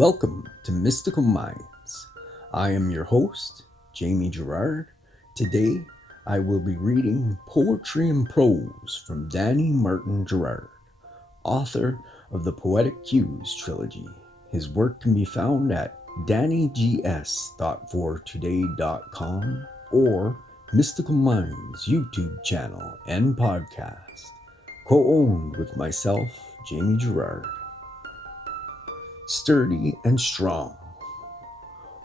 Welcome to Mystical Minds. I am your host, Jamie Gerard. Today, I will be reading poetry and prose from Danny Martin Gerard, author of the Poetic Cues trilogy. His work can be found at dannygs.fortoday.com or Mystical Minds YouTube channel and podcast, co-owned with myself, Jamie Gerard. Sturdy and strong.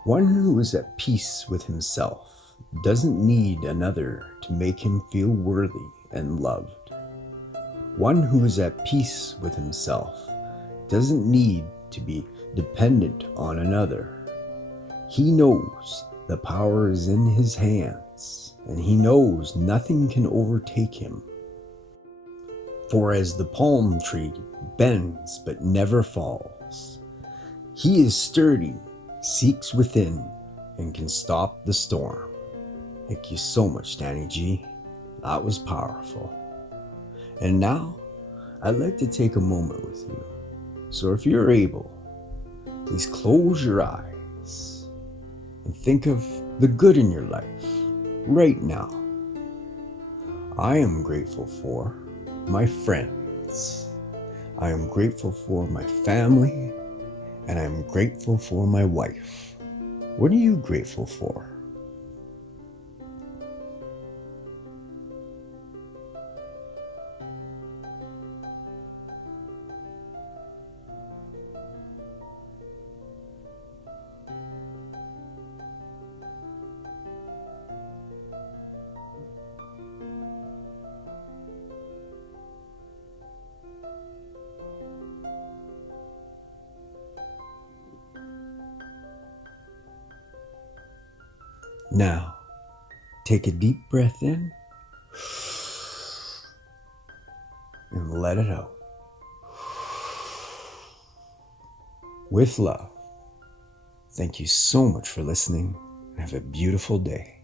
One who is at peace with himself doesn't need another to make him feel worthy and loved. One who is at peace with himself doesn't need to be dependent on another. He knows the power is in his hands, and he knows nothing can overtake him. For as the palm tree bends but never falls, he is sturdy, seeks within, and can stop the storm. Thank you so much, Danny G. That was powerful. And now, I'd like to take a moment with you. So if you're able, please close your eyes and think of the good in your life right now. I am grateful for my friends. I am grateful for my family. And I'm grateful for my wife. What are you grateful for? Now, take a deep breath in and let it out. With love. Thank you so much for listening and have a beautiful day.